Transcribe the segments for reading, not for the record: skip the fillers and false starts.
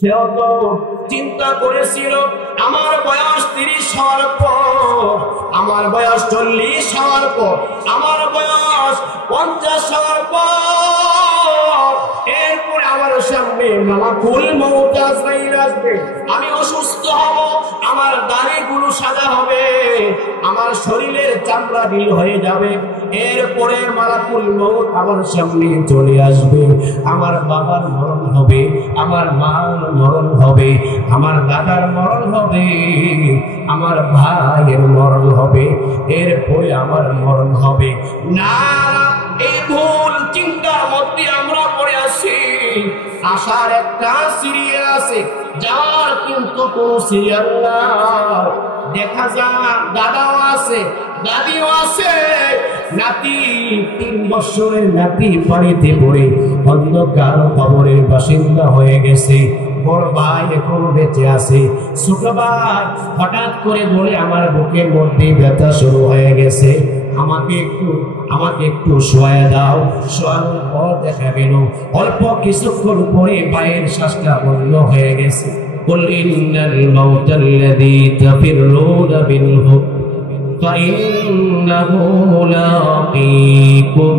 সেও তো চিন্তা করেছিল আমার বয়স 30 হওয়ার পর, আমার বয়স 40 হওয়ার পর, আমার বয়স 50 হওয়ার পর, এরপরে আমার সামনে মালাকুল মউত আজরাইল আসবে, আমি অসুস্থ হব, আমার দাড়িগুলো সাদা হবে, আমার শরীরের চামড়া নীল হয়ে যাবে, এরপরে মালাকুল মউত আমার সামনে চলে আসবে, আমার বাবার মরণ হবে, আমার মার মরণ হবে, আমার দাদার মরণ হবে, আমার ভাইয়ের মরণ হবে, এরপরে আমার মরণ হবে না। এই ভুল চিন্তার মধ্যে আমরা পড়ে আসি। আসার একটা সিরিয়াল আছে, যার কিন্তু কোন সিরিয়াল না। দেখা যায় দাদাও আছে, দাদিও আছে, নাতি 3 বছরের নাতি বাড়িতে পড়ে অন্ধকার কবরের বাসিন্দা হয়ে গেছে। বড় ভাই এখনো বেঁচে আছে, ছোট ভাই হঠাৎ করে বলে আমার বুকের মধ্যে ব্যথা শুরু হয়ে গেছে, আমাকে একটু শোয়া দাও। শোয়ানোর পর দেখা গেল অল্প কিছুক্ষণ পরে পায়ের শ্বাসটা বন্ধ হয়ে গেছে। قل إن الموت الذي تفرون منه فإنه ملاقيكم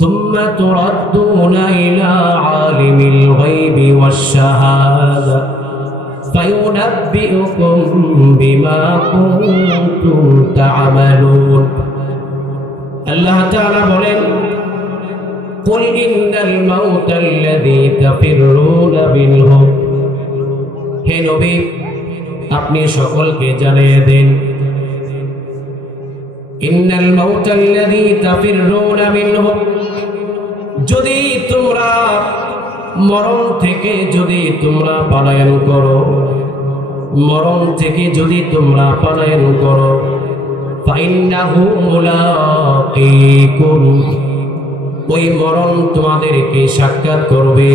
ثم تردون إلى عالم الغيب والشهادة فينبئكم بما كنتم تعملون. الله تعالى বলেন قل إن الموت الذي تفرون منه, হে নবী আপনি সকলকে জানিয়ে দিন, ইন্নাল মাউতাল্লাযী তাফিররুনা মিনহু, যদি তোমরা মরণ থেকে যদি তোমরা পলায়ন করো, মরণ থেকে যদি তোমরা পলায়ন করো, ফাইন্নাহু মুলাকীকুম, ওই মরণ তোমাদেরকে সাক্ষাৎ করবে,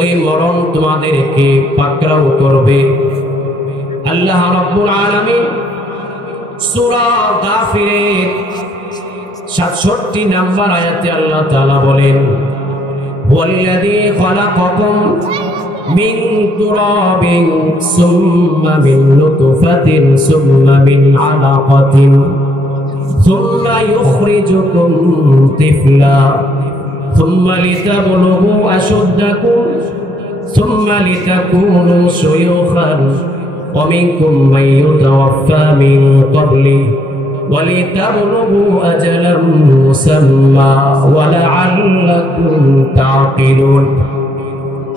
ওই মরণ তোমাদেরকে পাকড়াও করবে। আল্লাহ রাব্বুল আলামিন সূরা গাফিরের 67 নম্বর আয়াতে আল্লাহ তাআলা বলেন ওয়াল্লাযী খালাকাকুম মিন তুরাবিন সুম্মা মিন নুতফাতিন সুম্মা মিন আলাকাতিন সুম্মা ইউখরিজুকুম তিফলা ثم لتبلغوا أشدكم ثم لتكونوا شيوخا ومنكم من يتوفى من قبله ولتبلغوا أجلا مسمى ولعلكم تعقلون.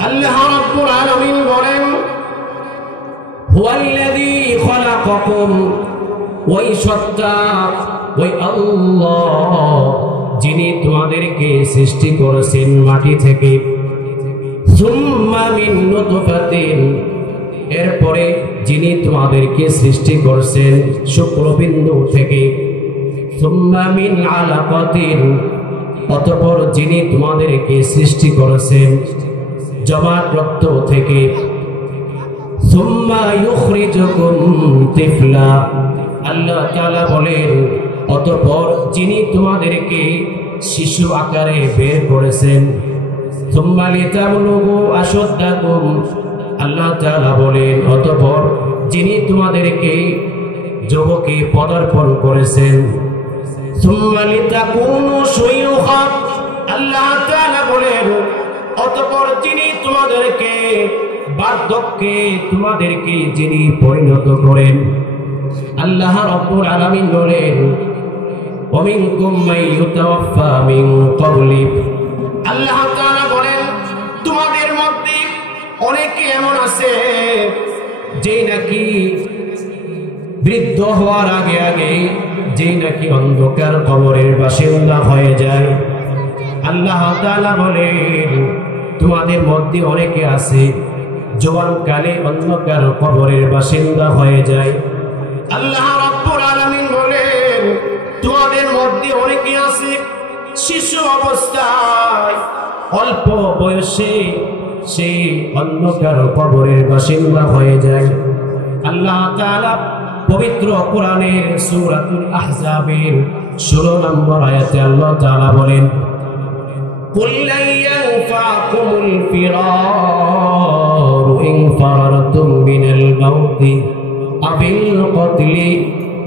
الله رب العالمين বলেন هو الذي خلقكم, ওই সত্তা ওই আল্লাহ যিনি তোমাদেরকে সৃষ্টি করেছেন মাটি থেকে, সুম্মা মিন নুতফাতিন, এরপরে যিনি তোমাদেরকে সৃষ্টি করেছেন শুক্রবিন্দু থেকে, সুম্মা মিন আলাকাতিন, অতঃপর যিনি তোমাদেরকে সৃষ্টি করেছেন জমাট রক্ত থেকে, সুম্মা ইউখরিজুকুম তিফলা, আল্লাহ তাআলা বলেন অতঃপর যিনি তোমাদেরকে শিশু আকারে বের করেছেন, সুম্মা লিতাবলুগু আশুদ্দাকুম, আল্লাহ তাআলা বলেন অতঃপর যিনি তোমাদেরকে যুবকে পদার্পণ করেছেন, সুম্মা লিতাকুনু শুয়ুখা, আল্লাহ তাআলা বলেন অতঃপর যিনি তোমাদেরকে বার্ধক্যে তোমাদেরকে যিনি পরিণত করেন। আল্লাহ রাব্বুল আলামিন বলেন ওমিনকুম মান ইউতাওয়াফা মিন ক্বাবলি, আল্লাহ তাআলা বলেন তোমাদের মধ্যে অনেকে এমন আছে যে নাকি বৃদ্ধ হওয়ার আগে আগে যে নাকি অন্ধকার কবরের বাসিন্দা হয়ে যায়। আল্লাহ তাআলা বলেন তোমাদের মধ্যে অনেকে আছে জওয়ানকালে অন্ধকার কবরের বাসিন্দা হয়ে যায়। আল্লাহ রাব্বুল আলামিন বলেন তোমাদের মধ্যে অনেকে আছে শিশু অবস্থায় অল্প বয়সে সেই অন্ধকার কবরের বাসিন্দা হয়ে যায়। আল্লাহ তাআলা পবিত্র কোরআনের সূরাতুল আহজাবের 16 নম্বর আয়াতে আল্লাহ তাআলা বলেন কুল লা ইয়ানফাকুমুল ফিরার মাউতি আবিল কতলি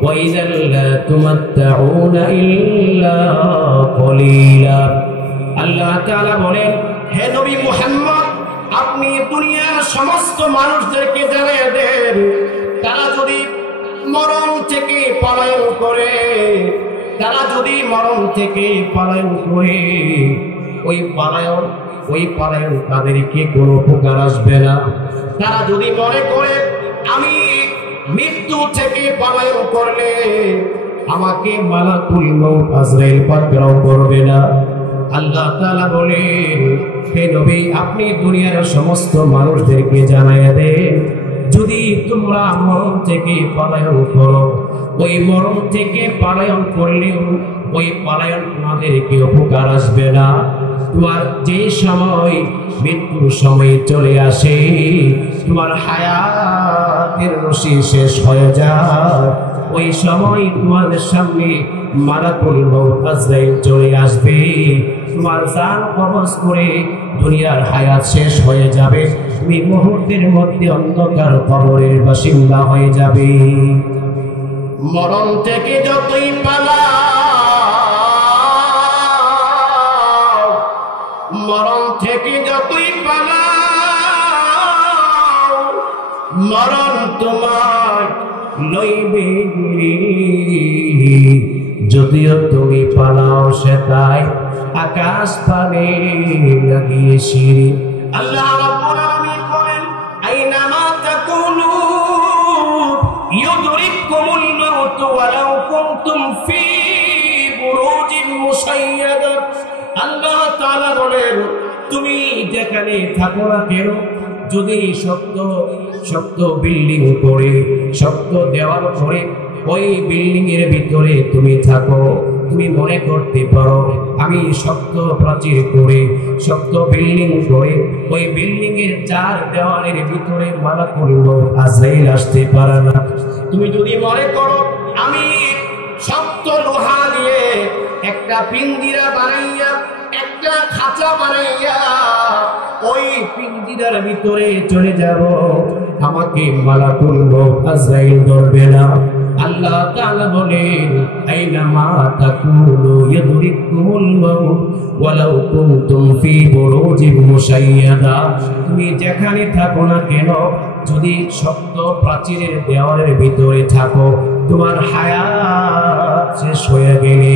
ওয়া ইযা লা তুমাত্তাউনা ইল্লা কলিলা। আল্লাহ তাআলা বলেন, হে নবী মুহাম্মদ, আপনি দুনিয়ার সমস্ত মানুষদেরকে জানিয়ে দেন, তারা যদি মরণ থেকে পলায়ন করে, ওই পলায়ন তাদেরকে কোনো উপকার আসবে না। তারা যদি মনে করে আমি মৃত্যু থেকে পলায়ন করলে আমাকে মালাকুল মউত আজরাইল পাকড়াও করবে না। আল্লাহ তাআলা বলে, হে নবী, আপনি দুনিয়ার সমস্ত মানুষদেরকে জানাইয়া দেন, যদি তোমরা মরণ থেকে পলায়ন করো, ওই মরণ থেকে পলায়ন করলেও ওই পলায়ন তোমাদেরকে উপকার আসবে না। তোমার যে সময় মৃত্যুর সময় চলে আসে, তোমার হায়াতের রশি শেষ হয়ে যায়, ওই সময় তোমাদের সামনে মালাকুল মউত আজরাইল চলে আসবে, তোমার জান কবজ করে দুনিয়ার হায়াত শেষ হয়ে যাবে, তুমি মুহূর্তের মধ্যে অন্ধকার কবরের বাসিন্দা হয়ে যাবে। মরণ থেকে যতই পালাও, মরণ থেকে যতই পালাও, মরণ তোমার লইবে। যদিও তুমি পালাও সে তাই আকাশ পানে লাগিয়ে সিঁড়ি। আল্লাহ রাব্বুল আলামিন বলেন, আইনামা তাকুনু ইউদরিকুমুল মাউত ওয়ালাউ কুনতুম ফি বুরুজিন মুশাইয়াদা। আল্লাহ তাআলা বলেন, তুমি যেখানে থাকো না কেন, যদি শক্ত শক্ত বিল্ডিং করে, শক্ত দেওয়াল করে ওই বিল্ডিং এর ভিতরে তুমি থাকো, তুমি মনে করতে পারো আমি শক্ত প্রাচীর করে, শক্ত বিল্ডিং করে ওই বিল্ডিং এর চার দেওয়ালের ভিতরে মালাকুল মউত আজরাইল আসতে পারে না। তুমি যদি মনে করো আমি শক্ত লোহা দিয়ে একটা পিঞ্জিরা বানাইয়া, একটা খাঁচা বানাইয়া ওই পিঞ্জিরার ভিতরে চলে যাব, আমাকে মালাকুল মউত আজরাইল ধরবে না। আল্লাহ তাআলা বলেন, আইনামা তাকুনু ইউদরিকুমুল মাউত ওয়ালাউ কুনতুম ফি বুরুজিন মুশাইয়াদা। তুমি যেখানে থাকো না কেন, যদি শক্ত প্রাচীরের দেওয়ালের ভিতরে থাকো, তোমার হায়াত শেষ হয়ে গেলে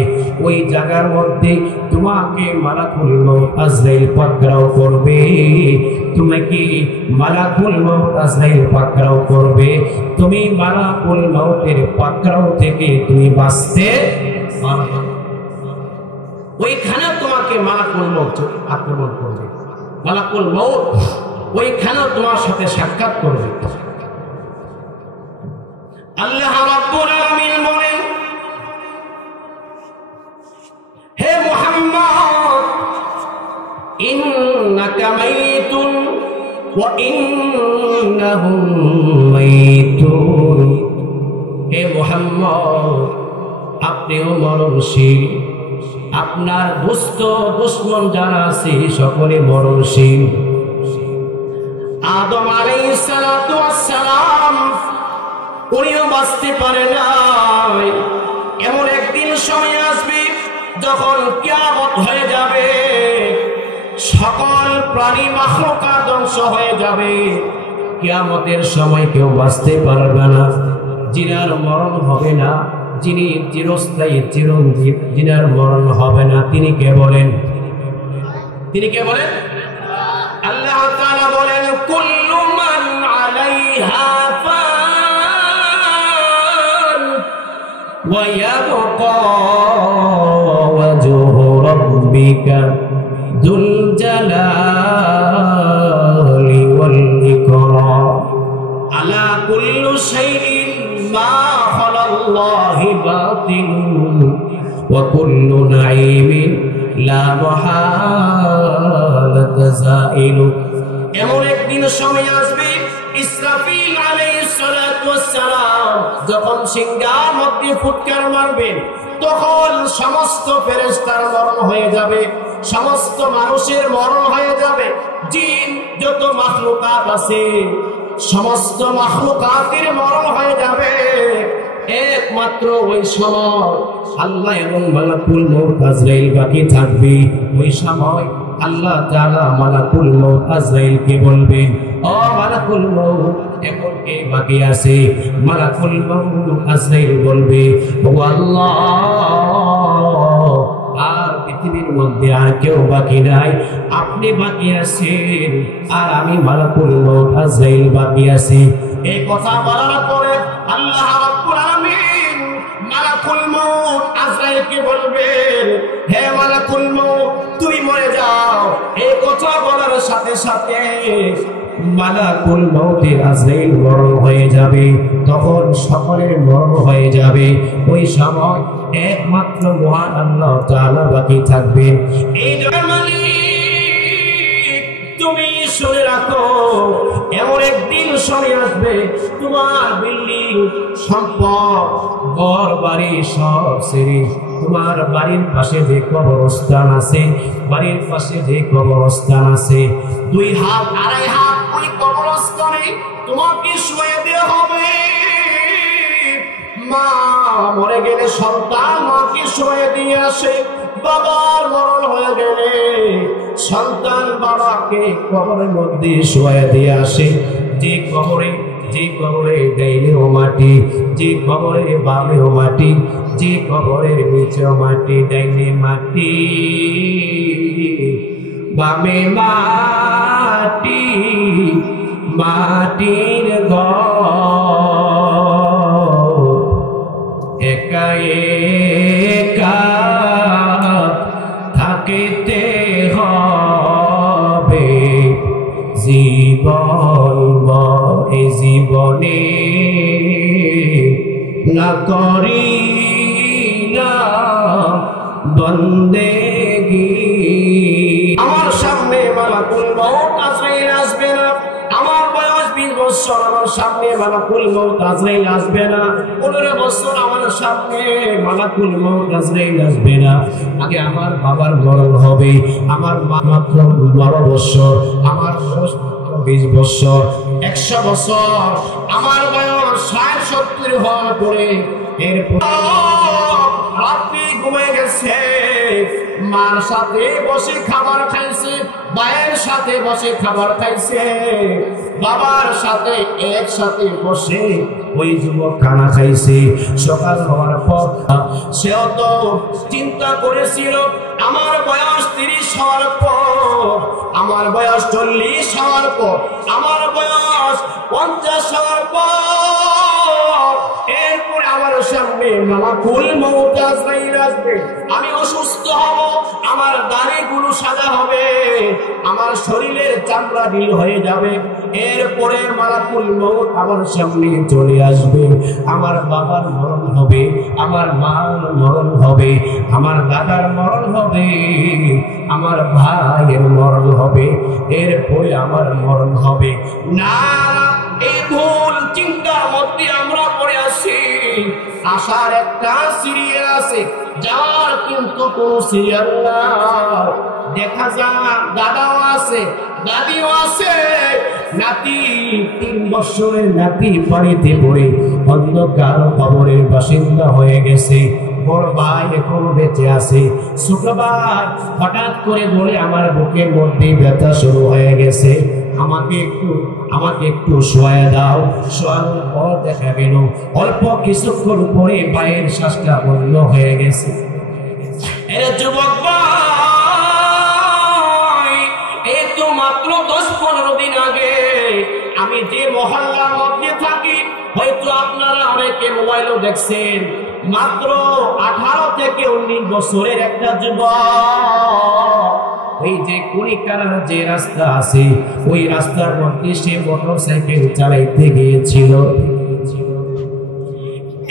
ওই জায়গার মধ্যে তোমাকে মালাকুল মউত আজরাইল পাকড়াও করবে। তোমাকে মালাকুল মউত আজরাইল পাকড়াও করবে, তুমি মালাকুল মউতের পাকড়াও থেকে তুমি বাঁচতে পারবে। ওইখানে তোমাকে মালাকুল মউত আক্রমণ করবে, মালাকুল মউত ওইখানে তোমার সাথে সাক্ষাৎ করবে। আল্লাহ রাব্বুল আলামিন বলেন, হে মুহাম্মদ, ইন্নাকা মাইতুন ওয়া ইন্নাহুম মাইতুন। হে মুহাম্মদ, আপনিও মরণশীল, আপনার দুষ্ট দুশমন যারা আছে সকলে মরণশীল। আদম আলাইহিস সালাতু ওয়াস সালাম উনিও বাঁচতে পারে নাই। এমন একদিন সময় আসবে যখন কিয়ামত হয়ে যাবে, সকল প্রাণী মাখলুকাত ধ্বংস হয়ে যাবে, কিয়ামতের সময় কেউ বাঁচতে পারবে না। জিনার মরণ হবে না, যিনি চিরস্থায়ী চিরঞ্জীব, জিনার মরণ হবে না, তিনি কে বলেন? তিনি কে বলেন? আল্লাহ তাআলা বলেন, কুল্লু মান আলাইহা ফান ওয়া ইয়াবকা ওয়াজহু রাব্বিকা যুল জালালি ওয়াল ইকরাম। আলা কুল্লু শাইইন মা খালাল্লাহি বাতিলুন ওয়া কুল্লু নাঈমিন লা মুহালাতা যাইলু। এমন একদিন সময় আসবে, ইসরাফিল আলাইহিস সালাতু ওয়াস সালাম যখন সিংহার মধ্যে ফুৎকার মারবেন, তখন সমস্ত ফেরেশতার মরণ হয়ে যাবে, সমস্ত মানুষের মরণ হয়ে যাবে, জিন যত মাখলুকাত আছে সমস্ত মাখলুকাতের মরণ হয়ে যাবে, একমাত্র ওই সময় আল্লাহ এবং মালাকুল মউত আজরাইল বাকি থাকবে। ওই সময় আল্লাহ তাআলা মালাকুল মউত আজরাইলকে বলবেন, ও মালাকুল মউত এখন কে বাকি আছে? মালাকুল মউত আজরাইল বলবে, ও আল্লাহ, আর পৃথিবীর মধ্যে আর কেউ বাকি নাই, আপনি বাকি আছেন, আর আমি মালাকুল মউত আজরাইল বাকি আছি। এই কথা বলার পরে আল্লাহ রাব্বুল আলামিন মালাকুল মউত আজরাইলকে বলবেন, হে মালাকুল মউত তুমি মরে যাও। এই কথা বলার সাথে সাথে মালাকুল মউতের আজরাইল মরণ হয়ে যাবে, তখন সকলের মরণ হয়ে যাবে। ওই সময় একমাত্র মহান আল্লাহ তাআলা বাকি থাকবেন। এই মালিক তুমি শুনে রাখো, এমন একদিন সময় আসবে তোমার বিল্ডিং সম্পদ ঘর বাড়ি সব ছেড়ে তোমার বাড়ির পাশে যে কবরস্থান আছে, বাড়ির পাশে যে কবরস্থান আছে, 2 হাত 2.5 হাত ওই কবরস্থানে তোমাকে শুয়ে দেওয়া হবে। মা মরে গেলে সন্তান মাকে শুয়ে দিয়ে আসে, বাবার মরণ হয়ে গেলে সন্তান বাবাকে কবরের মধ্যে শুয়ে দিয়ে আসে। যে কবরে ডাইনেও মাটি, যে কবরে বামেও মাটি, যে কবরের নিচেও মাটি, ডাইনে মাটি বামে মাটি, মাটির ঘর একা একা থাকিতে হবে জীবন, এই জীবনে না করি না বন্দেগি। আমার সামনে মালাকুল মউত আজরাইল আসবে না, আমার বয়স 20 বছর, আমার সামনে মালাকুল মউত আজরাইল আসবে না। 15 বছর আমার সামনে মালাকুল মউত আজরাইল আসবে না। আগে আমার বাবার মরণ হবে, আমার মা মাত্র 12 বছর, আমার 20 বছর, 100 বছর, আমার বয়স 60-70 হওয়ার পরে এরপর রাত্রি ঘুমিয়ে গেছে, মার সাথে বসে খাবার খাইছে, ভাইয়ের সাথে বসে খাবার খাইছে, বাবার সাথে একসাথে বসে ওই যুবক খানা খাইছে। সকাল হওয়ার পর সেও তো চিন্তা করেছিল আমার বয়স 30 হওয়ার পর, আমার বয়স 40 হওয়ার পর, আমার বয়স 50 হওয়ার পর এরপরে আমার সামনে মালাকুল মউত আজরাইল আসবে। আমি অসুস্থ হব, আমার দাড়িগুলো সাদা হবে, আমার শরীরের চামড়া নীল হয়ে যাবে। এরপরে মালাকুল মউত আমার সামনে চলে আসবে। আমার বাবার মরণ হবে, আমার মার মরণ হবে, আমার দাদার মরণ হবে, আমার ভাইয়ের মরণ হবে, এরপরে আমার মরণ হবে না। এই ভুল চিন্তার মধ্যে আমরা পড়ে আসি। আসার একটা সিরিয়াল আছে, যাওয়ার কিন্তু কোন সিরিয়াল না। দেখা যায় দাদাও আছে, দাদিও আছে, নাতি 3 বছরের নাতি পানিতে পড়ে অন্ধকার কবরের বাসিন্দা হয়ে গেছে। বড় ভাই এখনো বেঁচে আছে, ছোট ভাই হঠাৎ করে বলে আমার বুকের মধ্যে ব্যথা শুরু হয়ে গেছে, আমাকে একটু শোয়া দাও। শোয়ানোর পর দেখা গেল অল্প কিছুক্ষণ পরে ভাইয়ের শ্বাসটা বন্ধ হয়ে গেছে। যুবক ভাই, এই তো মাত্র 10-15 দিন আগে আমি যে মহল্লার মধ্যে থাকি, হয়তো আপনারা অনেকে মোবাইলও দেখছেন, মাত্র 18 থেকে 19 বছরের একটা যুবক, ওই যে কুড়িকানার যে রাস্তা আছে ওই রাস্তার মধ্যে সে মোটরসাইকেল চালাইতে গিয়েছিল।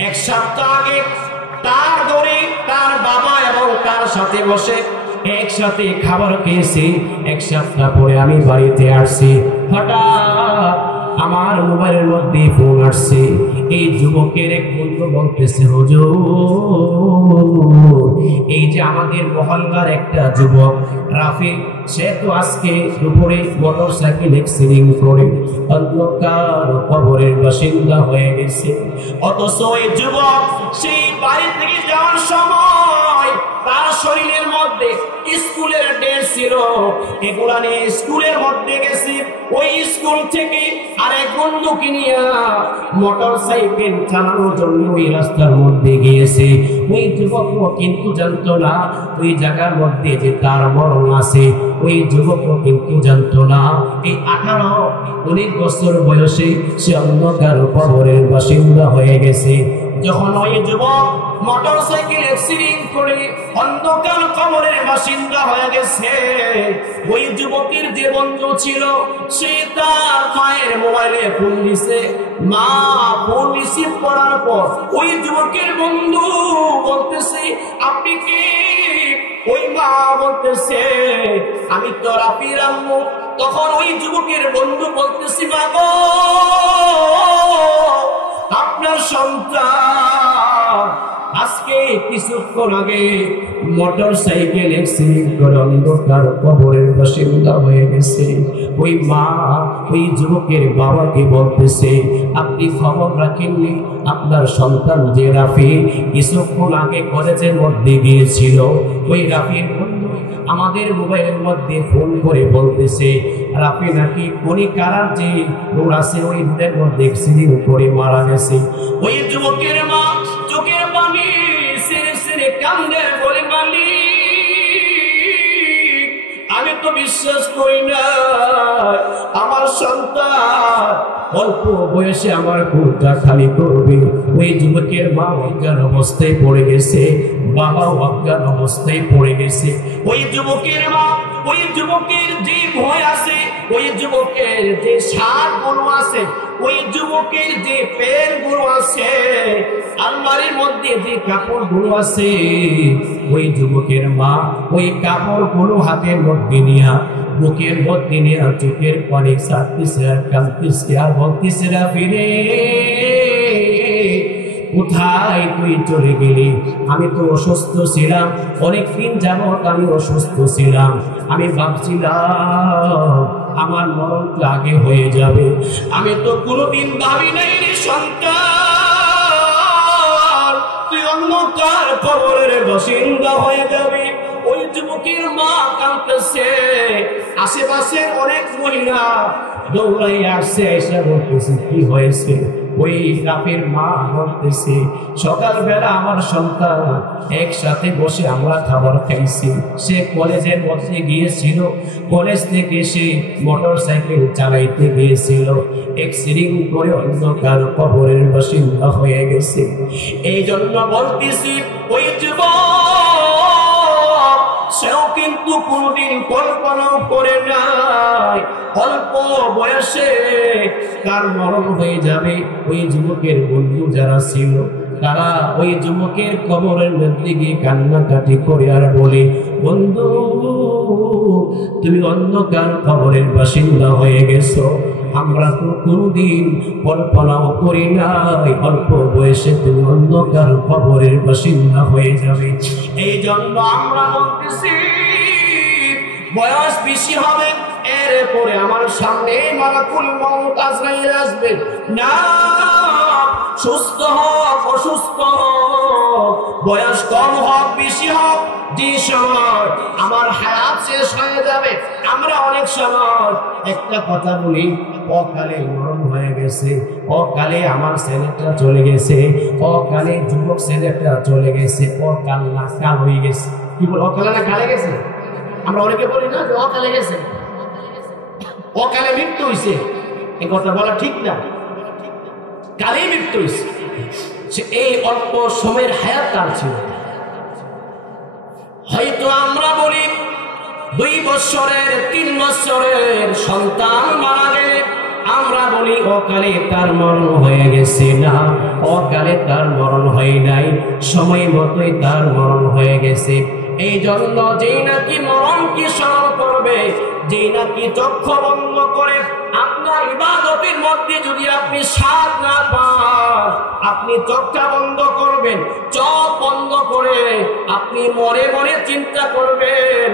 1 সপ্তাহ আগে তার দড়ি তার বাবা এবং তার সাথে বসে একসাথে খাবার খেয়েছি। 1 সপ্তাহ পরে আমি বাড়িতে আসছি, হঠাৎ আমার মোবাইলের মধ্যে ফোন আসছে। এই যুবকের এক বন্ধু বলতেছে, হুজুর এই যে আমাদের মহল্লার একটা যুবক রাফি, সে তো আজকে দুপুরে মোটরসাইকেল অ্যাক্সিডেন্ট করে অন্ধকার কবরের বাসিন্দা হয়ে গেছে। অথচ এই যুবক সেই বাড়ি থেকে যাওয়ার সময় তার শরীরের মধ্যে স্কুলের ড্রেস ছিল, এগুলা নিয়ে স্কুলের মধ্যে গেছে। ওই স্কুল থেকে আরেক বন্ধুকে নিয়ে মোটরসাইকেল চালানোর জন্য ওই রাস্তার মধ্যে গিয়েছে। ওই যুবক কিন্তু জানতো না ওই জায়গার মধ্যে যে তার মরণ আছে। ওই যুবক কিন্তু জানতো না এই 18-19 বছর বয়সে সে অন্ধকার কবরের বাসিন্দা হয়ে গেছে। যখন ওই যুবক মোটরসাইকেল অ্যাক্সিডেন্ট করে অন্ধকার কবরের বাসিন্দা হয়ে গেছে, ওই যুবকের যে বন্ধু ছিল সে তার মায়ের মোবাইলে ফোন দিছে। মা ফোন রিসিভ করার পর ওই যুবকের বন্ধু বলতেছে, আপনি কি? ওই মা বলতেছে, আমি তো রাফির আম্মু। তখন ওই যুবকের বন্ধু বলতেছে, বাবা আপনার সন্তান আজকে কিছুক্ষণ আগে মোটরসাইকেল অ্যাক্সিডেন্ট করে অন্ধকার কবরের বাসিন্দা হয়ে গেছে। ওই মা ওই যুবকের বাবাকে বলতেছে, আপনি খবর রাখেননি আপনার সন্তান যে রাফি কিছুক্ষণ আগে কলেজের মধ্যে গিয়েছিল? ওই রাফির বন্ধু আমাদের মোবাইলের মধ্যে ফোন করে বলতেছে, রাফি নাকি কণিকারার যে রোড আছে ওই রোডের মধ্যে অ্যাক্সিডেন্ট করে মারা গেছে। ওই যুবকের মা চোখের পানি ছেড়ে ছেড়ে কান্দে, বলে মালিক আমি তো বিশ্বাস করি না আমার সন্তান অল্প বয়সে আমার বুকটা খালি করবে। ওই যুবকের মা অজ্ঞান অবস্থায় পড়ে গেছে, বাবা অজ্ঞান অবস্থায় পড়ে গেছে। ওই যুবকের মা ওই যুবকের যে ভয় আছে, ওই যুবকের যে সাত গুণ আছে, ওই যুবকের যে পেন গুণ আছে, আলমারির মধ্যে যে কাপড় গুলো আছে, ওই যুবকের মা ওই কাপড় গুলো হাতের মধ্যে নিয়ে বুকের মধ্যে নিয়ে চোখের পানি ছাড়তেছে আর কাঁদতেছে আর বলতেছে, রাফিরে কোথায় তুই চলে গেলি? আমি তো অসুস্থ ছিলাম, অনেকদিন যাবত আমি অসুস্থ ছিলাম। আমি ভাবছিলাম আমার মরণ তো আগে হয়ে যাবে। আমি তো কোনোদিন ভাবি নাই রে সন্তান তুই অন্ধকার কবরের বাসিন্দা হয়ে যাবে। ওই যুবকের মা কাঁদতেছে, আশেপাশের অনেক মহিলা দৌড়াই আসছে, এসে বলতেছে কি হয়েছে? ওই রাফির মা বলতেছে, সকালবেলা আমার সন্তান একসাথে বসে আমরা খাবার খাইছি। সে কলেজের মধ্যে গিয়েছিল, কলেজ থেকে সে মোটরসাইকেল চালাইতে গিয়েছিল, অ্যাক্সিডেন্ট করে অন্ধকার কবরের বাসিন্দা হয়ে গেছে। এই জন্য বলতেছি ওই যুবক সেও কিন্তু কোনদিন কল্পনা করে নাই অল্প বয়সে তার মরণ হয়ে যাবে। ওই যুবকের বন্ধু যারা ছিল তারা ওই যুবকের কবরের মধ্যে গিয়ে কান্নাকাটি করে আর বলে, বন্ধু তুমি অন্ধকার কবরের বাসিন্দা হয়ে গেছো, আমরা তো কোনদিন কল্পনাও করি নাই অল্প বয়সে তুমি অন্ধকার কবরের বাসিন্দা হয়ে যাবে। এই জন্য আমরা বলতেছি বয়স বেশি হবে, এরপরে আমার সামনে মালাকুল মউত আজরাইল আসবে না। সুস্থ হোক অসুস্থ হোক, বয়স কম হোক বেশি হোক, যে সময় আমার হায়াত শেষ হয়ে যাবে, আমরা অনেক সময় একটা কথা বলি, অকালে মরণ হয়ে গেছে, অকালে আমার ছেলেটা চলে গেছে, অকালে যুবক ছেলেটা চলে গেছে, অকাল না কাল হয়ে গেছে। কি বল, অকালে না কালে গেছে? আমরা অনেকে বলি না যে অকালে গেছে, অকালে মৃত্যু হয়েছে। এই কথা বলা ঠিক না, কালে মৃত্যু হয়েছে। সে এই অল্প সময়ের হায়াত কাল ছিল। হয়তো আমরা বলি 2 বছরের 3 বছরের সন্তান মারা গেলে আমরা বলি অকালে তার মরণ হয়ে গেছে। না, অকালে তার মরণ হয় নাই, সময় মতোই তার মরণ হয়ে গেছে। এই জন্য যেই নাকি মরণকে স্মরণ করবে, যেই নাকি চক্ষু বন্ধ করে আপনার ইবাদতের মধ্যে যদি আপনি স্বাদ না পান, আপনি চোখটা বন্ধ করবেন, চোখ বন্ধ করে আপনি মনে মনে চিন্তা করবেন,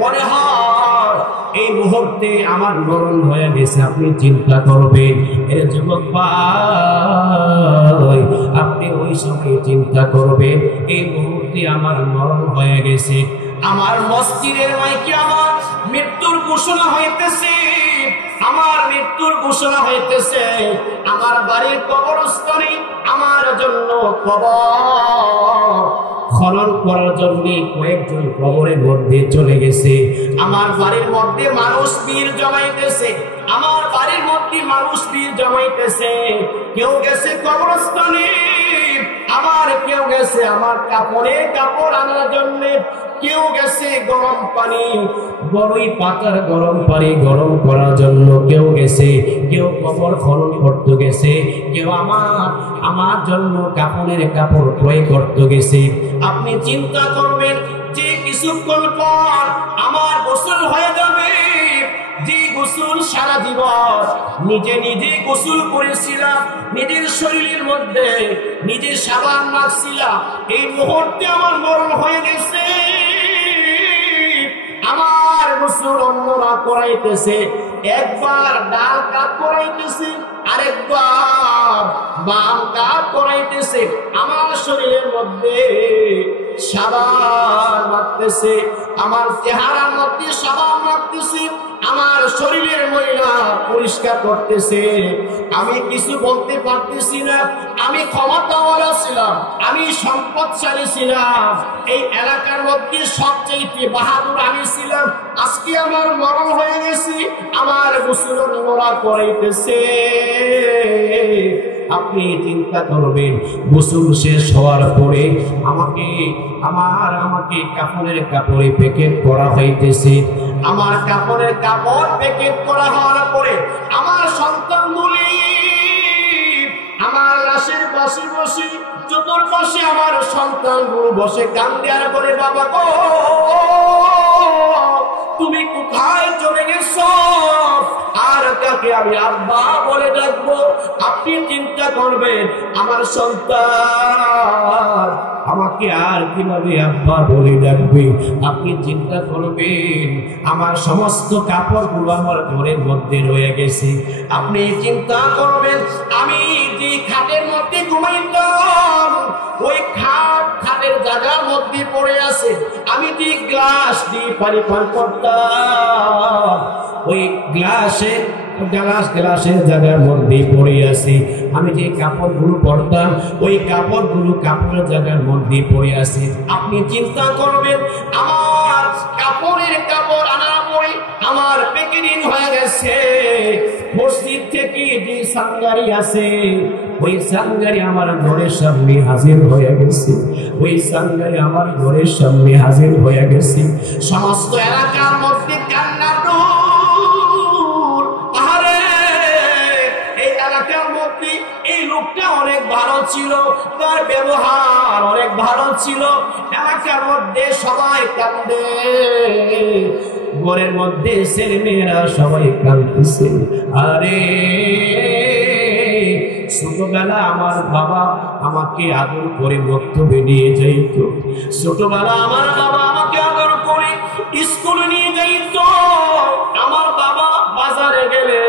মনে হয় এই মুহূর্তে আমার মরণ হয়ে গেছে। আপনি চিন্তা করবেন, এ যুবক ভাই, আপনি ওই সময় চিন্তা করবেন এই মুহূর্তে আমার মরণ হয়ে গেছে। আমার মসজিদের মাইকে আমার মৃত্যুর ঘোষণা হইতেছে, আমার মৃত্যুর ঘোষণা হইতেছে। আমার বাড়ির কবরস্থানে আমার জন্য কবর খনন করার জন্য কয়েকজন কবরের মধ্যে চলে গেছে। আমার বাড়ির মধ্যে মানুষ বীর জমাইতেছে, আমার বাড়ির মধ্যে মানুষ বীর জমাইতেছে। কেউ গেছে কবরস্থানে, আমার কেউ গেছে আমার কাপড় আনার জন্য, কেউ গেছে গরম পানি, বড়ই পাতার গরম পানি গরম করার জন্য কেউ গেছে, কেউ কবর খনন করতে গেছে, কেউ আমার জন্য কাপড়ের কাপড় ক্রয় করতে গেছে। আপনি চিন্তা করবেন যে কিছুক্ষণ পর আমার গোসল হয়ে যাবে, যে গোসল সারা জীবন নিজে নিজে গোসল করেছিলাম, নিজের শরীরের মধ্যে নিজে সাবান মাখছিলাম, এই মুহূর্তে আমার মরণ হয়ে গেছে। আমার গোসল অন্যরা করাইতেছে, একবার ডান কাত করাইতেছে, আরেকবার বাম কাত করাইতেছে। আমার শরীরের মধ্যে সাবান মাখতেছে, আমার চেহারার মধ্যে সাবান মাখতেছে, আমার শরীরের ময়লা পরিষ্কার করতেছে। আমি কিছু বলতে পারতেছি না, আমি ক্ষমতাওয়ালা ছিলাম, আমি সম্পদশালী ছিলাম, এই এলাকার মধ্যে সবচেয়ে বাহাদুর আমি ছিলাম। আজকে আমার মরণ হয়ে গেছে, আমার গোসল নোংরা করাইতেছে। আপনি চিন্তা করবেন, গোসল শেষ হওয়ার পরে আমাকে কাপড়ের কাপড়ে প্যাকেট করা হইতেছে। আমার কাপড়ের কাপড় প্যাকেট করা হওয়ার পরে আমার সন্তানগুলি আমার লাশের পাশে বসে, চতুর্পাশে আমার সন্তানগুলো বসে কান্দে আর বলে, বাবা গো তুমি কোথায় চলে গেছো, আর কাকে আমি আব্বা বলে ডাকবো? আপনি চিন্তা করবেন আমার সন্তান আমাকে আর কিভাবে আব্বা বলে ডাকবে। আপনি চিন্তা করবেন আমার সমস্ত কাপড়গুলো আমার ঘরের মধ্যে রয়ে গেছে। আপনি চিন্তা করবেন আমি যে খাটের মধ্যে ঘুমাইতাম, ওই খাটের জায়গার মধ্যে পড়ে আছে। আমি যে গ্লাস দিয়ে পানি পান করতাম, ওই গ্লাসের জায়গার মধ্যে পড়ে আছে। আমি যে কাপড়গুলো পরতাম, ওই কাপড়গুলো কাপড়ের জায়গার মধ্যে পড়ে আছে। আপনি চিন্তা করবেন আমার কাপড়ের কাপড় আনার পরে আমার প্যাকেটিং হয়ে গেছে। মসজিদ থেকে যে সাঙ্গারি আছে, ওই সাঙ্গারি আমার ঘরের সামনে হাজির হয়ে গেছে, ওই সাঙ্গারি আমার ঘরের সামনে হাজির হয়ে গেছে। সমস্ত এলাকার মধ্যে কান্না। এই লোকটা অনেক ভালো ছিল, তার ব্যবহার অনেক ভালো ছিল, এলাকার মধ্যে সবাই কান্দে, ঘরের মধ্যে ছেলে মেয়েরা সবাই কাঁদতেছে। আরে ছোটবেলা আমার বাবা আমাকে আদর করে বক্তব্যে নিয়ে যাইত, ছোটবেলা আমার বাবা আমাকে আদর করে স্কুলে নিয়ে যাইত। আমার বাবা বাজারে গেলে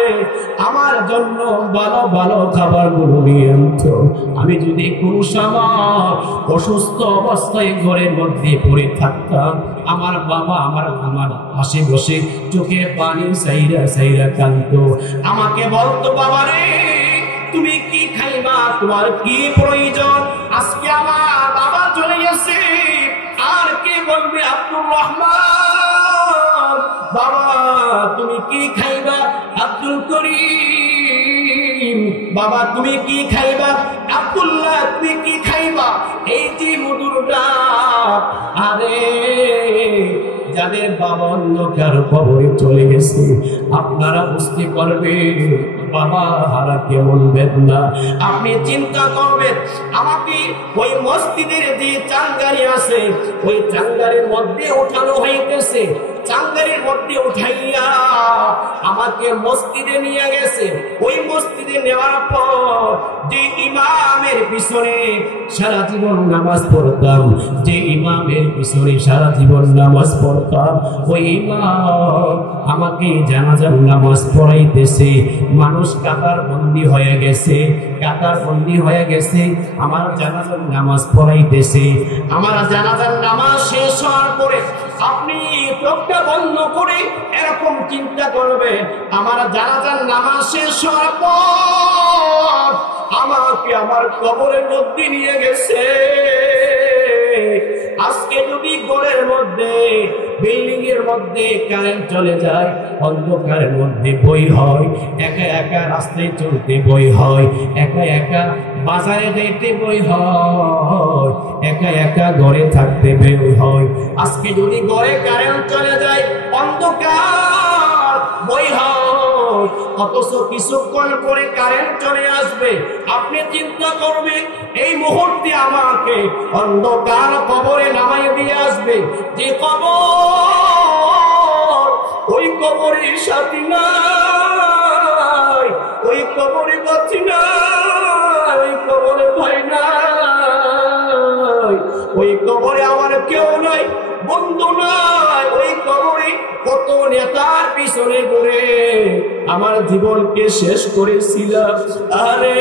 আমার জন্য ভালো ভালো খাবারগুলো নিয়ে আনতো। আমি যদি কোনো সময় অসুস্থ অবস্থায় ঘরের মধ্যে পড়ে থাকতাম, আমার বাবা আমার পাশে বসে চোখে পানি সাইরা কাঁদতো। আমাকে বলতো, বাবা রে তুমি কি খাইবা, তোমার কি প্রয়োজন? আজকে আমার বাবা চলে গেছে, আর কে বলবে আব্দুর রহমান, বাবা তুমি কি খাইবা? আব্দুল করিম, বাবা তুমি কি খাইবা? আব্দুল্লাহ তুমি কি খাইবা? এই যে মধুর ডাক। আরে যাদের বাবা অন্য কারো কবরে চলে গেছে, আপনারা বুঝতে পারবেন বাবা হারা কেমন বেদনা। আপনি চিন্তা করবেন আমাকে ওই মসজিদের যে চাঙ্গারি আছে, ওই চাঙ্গারির মধ্যে উঠানো হইতেছে। চাঙ্গারির মধ্যে উঠাইয়া আমাকে মসজিদে নিয়ে গেছে। ওই মসজিদে নেওয়ার পর যে ইমামের পিছনে সারা জীবন নামাজ পড়তাম, যে ইমামের পিছনে সারা জীবন নামাজ পড়তাম, ওই ইমাম আমাকে জানাজার নামাজ পড়াইতেছে। মানুষ কাতার বন্দী হয়ে গেছে, কাতার বন্দী হয়ে গেছে, আমার জানাজার নামাজ পড়াইতেছে। আমার জানাজার নামাজ শেষ হওয়ার পরে আপনি চোখটা বন্ধ করে এরকম চিন্তা করবেন, আমার জানাজার নামাজ শেষ হওয়ার পর আমাকে আমার কবরের মধ্যে নিয়ে গেছে। আজকে যদি ঘরের মধ্যে, বিল্ডিং এর মধ্যে কারেন্ট চলে যায়, অন্ধকারের মধ্যে বই হয়, একা একা রাস্তায় চলতে বই হয়, একা একা বাজারে যাইতে বই হয়, একা একা ঘরে থাকতে বই হয়। আজকে যদি ঘরে কারেন্ট চলে যায়, অন্ধকার বই হয়, অথচ কিছুক্ষণ পরে কারেন্ট চলে আসবে। আপনি চিন্তা করবেন এই মুহূর্তে আমাকে অন্ধকার কবরে নামাই দিয়ে আসবে। যে কবর, ওই কবরের সাথী নাই, ওই কবরে বাঁচি নাই, ওই কবরে ভাই নাই, ওই কবরে আমার কেউ নাই, বন্ধু নাই। ওই কবরে কত নেতার পিছনে ঘুরে আমার জীবনকে শেষ করেছিলাম। আরে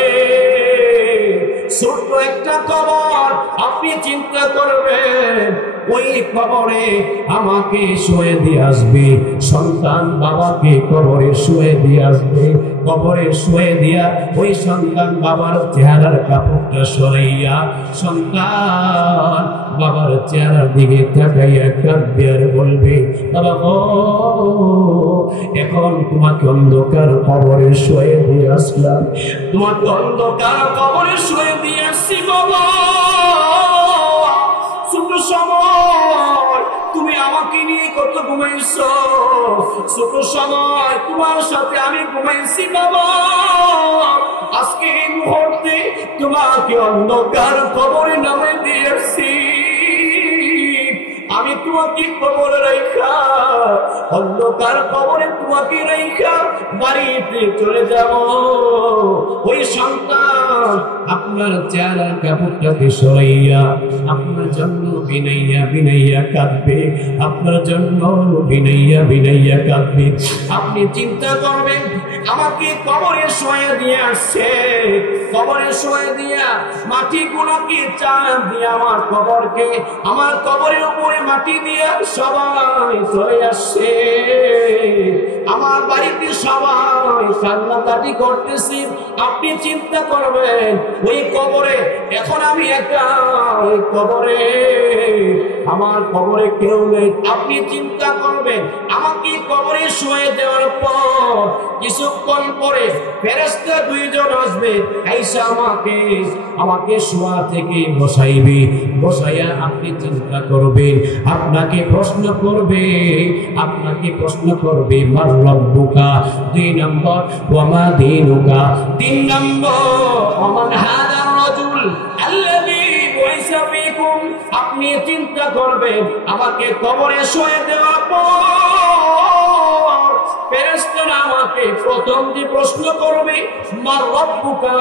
ছোট্ট একটা কবর, আপনি চিন্তা করবেন ওই কবরে আমাকে শুয়ে দিয়ে আসবে, সন্তান বাবাকে কবরে শুয়ে দিয়ে আসবে। কবরে শুয়ে দিয়া ওই সন্তান বাবার চেহারার কাপড়টা সরাইয়া সন্তান বাবার চেহারার দিকে তাকাইয়া কাঁদবে আর বলবে, বাবা গো, এখন তোমাকে অন্ধকার কবরে শুয়ে দিয়ে আসলাম, তোমাকে অন্ধকার কবরে শুয়ে দিয়ে আসছি বাবা। ছোট সময় তুমি আমাকে নিয়ে কত ঘুমাইছো, ছোট সময় তোমার সাথে আমি ঘুমাইছি বাবা। আজকে এই মুহূর্তে তোমাকে অন্ধকার কবরে নামে দিয়েছি। আমি তোমাকে কবরে রাইখা, অন্ধকার কবরে তোমাকে রাইখা বাড়িতে চলে যাব। ওই সন্তান আপনার চেহারার কাপড়টাকে সরাইয়া আপনার জন্য বিনাইয়া বিনাইয়া কাঁদবে, আপনার জন্য বিনাইয়া বিনাইয়া কাঁদবে। আপনি চিন্তা করবেন আমাকে কবরে শোয়া দিয়ে আসছে, কবরে শোয়া দিয়া মাটি গুলোকে চাপ দিয়ে আমার কবরকে, আমার কবরের উপরে মাটি দিয়ে সবাই চলে আসছে। আমার বাড়িতে সবাই কান্নাকাটি করতেছি। আপনি চিন্তা করবেন ওই কবরে এখন আমি একা, ওই কবরে আমার কবরে কেউ নেই। আপনি চিন্তা করবেন আমাকে কবরে শুয়ে দেওয়ার পর কিছুক্ষণ পরে ফেরেশতা দুইজন আসবে, আইসা আমাকে শোয়া থেকে বসাইবে। বসাইয়া আপনি চিন্তা করবেন, আপনাকে প্রশ্ন করবে, আপনাকে প্রশ্ন করবে মার রব্বুকা, 2 নম্বর ওয়ামা দীনুকা, 3 নম্বর ওমান হাদার রাজুল আল্লাযী বুইসা ফীকুম। আপনি চিন্তা করবেন আমাকে কবরে শুয়ে দেওয়ার পর ফেরেশতারা আমাকে প্রথম যে প্রশ্ন করবে মার রব্বুকা,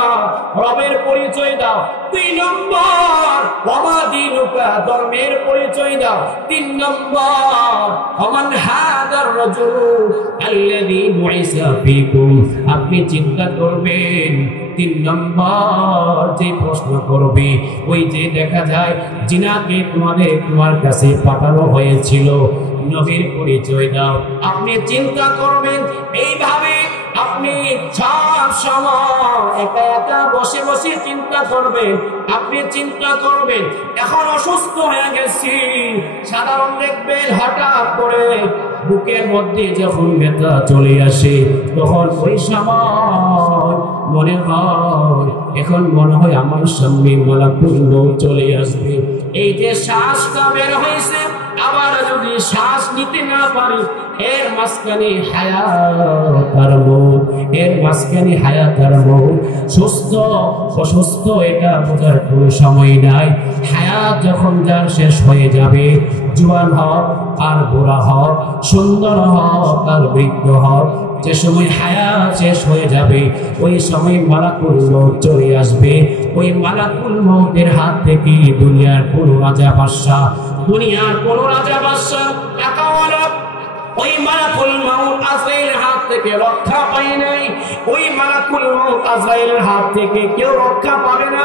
রবের পরিচয় দাও। 2 নম্বর ওয়ামা দীনুকা, ধর্মের পরিচয় দাও। 3 নম্বর ওমান হাদার রাজুল আল্লাযী বুইসা ফীকুম। আপনি চিন্তা করবেন 3 নম্বর যে প্রশ্ন করবে, ওই যে দেখা যায় জিনাকে তোমার কাছে পাঠানো হয়েছিল, নবীর পরিচয় দাও। আপনি চিন্তা করবেন এইভাবে। আপনি সব সময় একা একা বসে বসে চিন্তা করবেন। আপনি চিন্তা করবেন এখন অসুস্থ হয়ে গেছি। সাধারণ দেখবেন হঠাৎ করে বুকের মধ্যে যখন ব্যথা চলে আসে, তখন ওই সময় মনে হয়, এখন মনে হয় আমার সামনে মালাকুল মউত চলে আসবে। এই যে শ্বাসটা বের হয়েছে, আবার যদি শ্বাস নিতে না পারি, এর মাঝখানে হায়াত আর মউত, এর মাঝখানে হায়াত আর মউত। সুস্থ অসুস্থ এটা বোঝার কোনো সময় নাই। হায়াত যখন যার শেষ হয়ে যাবে, জোয়ান হোক আর বুড়া হোক, সুন্দর হোক আর বৃদ্ধ হোক, যে সময় হায়াত শেষ হয়ে যাবে ওই সময় মালাকুল মউত চলে আসবে। ওই মালাকুল মউতের হাত থেকে দুনিয়ার কোন রাজা বাদশা, দুনিয়ার কোন রাজা বাদশা টাকাওয়ালা ওই মালাকুল মউত আজরাইলের হাত থেকে রক্ষা পায় নাই। ওই মালাকুল মউত আজরাইলের হাত থেকে কেউ রক্ষা পাবে না।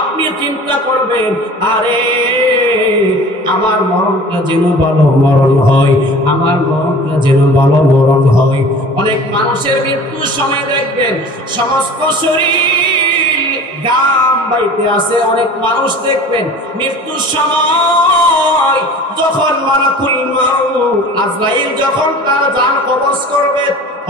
আপনি চিন্তা করবেন, আরে আমার মরণটা যেন ভালো মরণ হয়, আমার মরণটা যেন ভালো মরণ হয়। অনেক মানুষের মৃত্যুর সময় দেখবেন সমস্ত শরীর গাম বাইতে আছে। অনেক মানুষ দেখবেন মৃত্যুর সময় যখন মালাকুল মউত আজরাইল যখন তার জান কবজ করবে,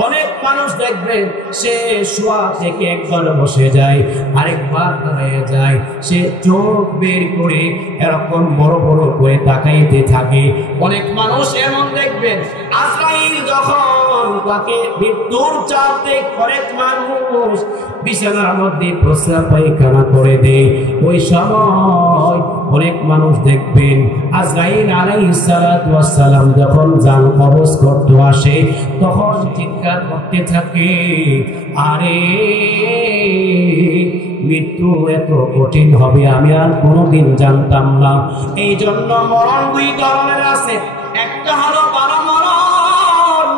অনেক মানুষ দেখবেন সে শোয়া থেকে একবার বসে যায়, আরেকবার দাঁড়িয়ে যায়, সে চোখ বের করে এরকম বড় বড় করে তাকাইতে থাকে। অনেক মানুষ এমন দেখবেন আজরাইল যখন তাকে মৃত্যুর চাপ দেয়, অনেক মানুষ বিছানার মধ্যে প্রস্রাব পায়খানা করে দেয়। ওই সময় অনেক মানুষ দেখবেন আজরাইল আলাইহিস সালাতু ওয়াস সালাম যখন জান কবজ করতে আসে তখন চিৎকার করতে থাকে, আরে মৃত্যু এত কঠিন হবে আমি আর কোনোদিন জানতাম না। এই জন্য মরণ দুই ধরনের আছে, একটা হলো ভালো মরণ,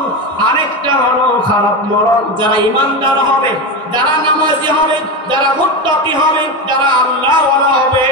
আরেকটা হলো খারাপ মরণ। যারা ইমানদার হবে, যারা নামাজি হবে, যারা মুত্তাকি হবে, যারা আল্লাহওয়ালা হবে,